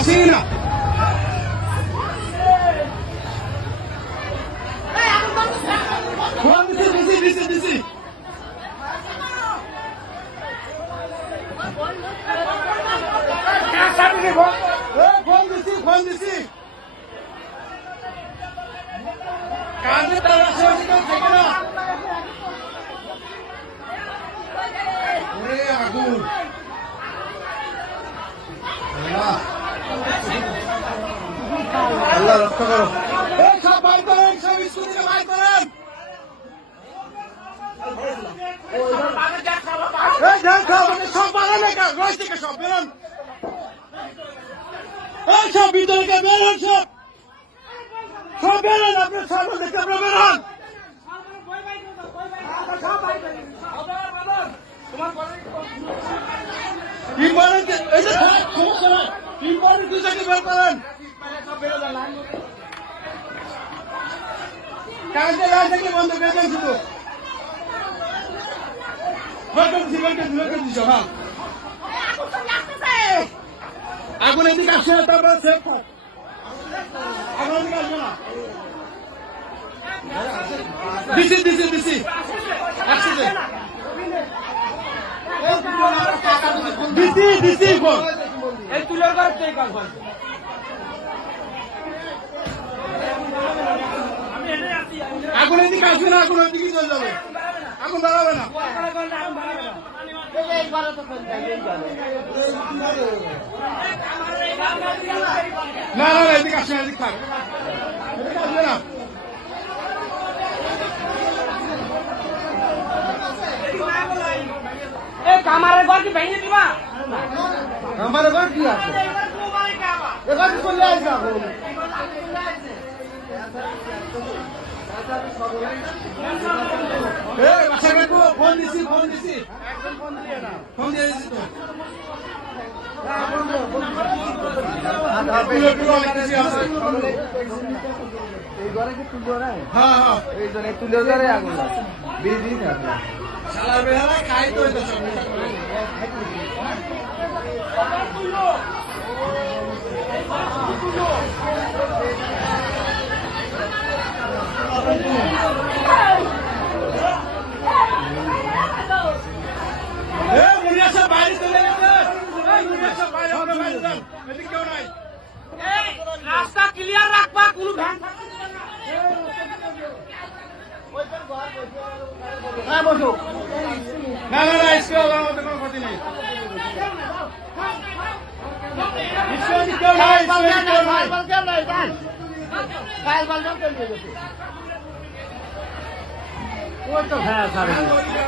আসেনি না ফোন দিছি ফোন দিছি কাজে তারা থেকে না আগুন আল্লাহ রক্ষা করো সব বাইর করেন সব স্কুল থেকে বাইর করেন সব বাগানে রয়েছে থেকে সব বেরোন সব ভিতরে বেরোন সব বেরোন আপনার সব দেখতে আপনার বেরোন বন্ধ বেতন শুধু আগুন এদিকে আসছে না তারপরে সেফ থাক আগুন এদিকে আসবে না দিছি আসছে দিছি এই তুলার ঘর থেকে কাজ হয় আগুন এদিকে আসবে না আগুন ওইদিকে চলে যাবে আগুন দাঁড়াবে না না এদিকে আসবে না এদিকে থাক এদিকে আসবে না কামারের ঘর কি ভেঙে দিবা কামারের ঘর কি আছে এখানে চলে আসবে ফোন দিছি ফোন দিয়ে দিছি তো এই ঘরে কি তুলো নাই হ্যাঁ এই জন্য তুলো ঘরে আগুন বিড়ি থাকলো শালা বেহারা খাই তো এটা সব রাস্তা ক্লিয়ার রাখবা কোনো ভ্যান বসো না इसके আমাদের কোনো ক্ষতি নেই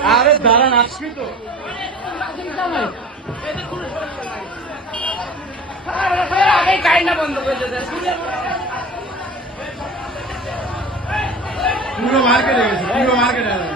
আরে দাঁড়ান আসবি তো আগে কাইনা বন্ধ করে দিতে পুরো মার্কেটে গেছে পুরো মার্কেটে